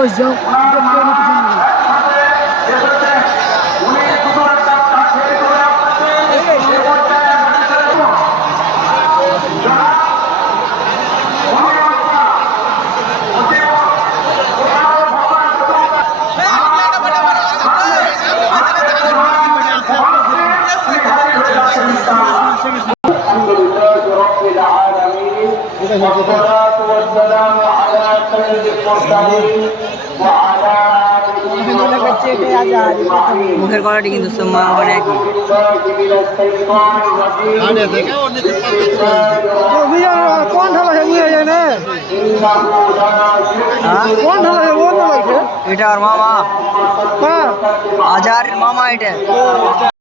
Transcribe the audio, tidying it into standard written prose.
বস যাও দেখতে না পিছনে والصلاة والسلام على سيد المرسلين وعلى মুখের গলাটি কিন্তু মানে একই কোন ঢালা নিয়ে যায় না কোন ঢালা এটা আর মামা আজার মামা এটা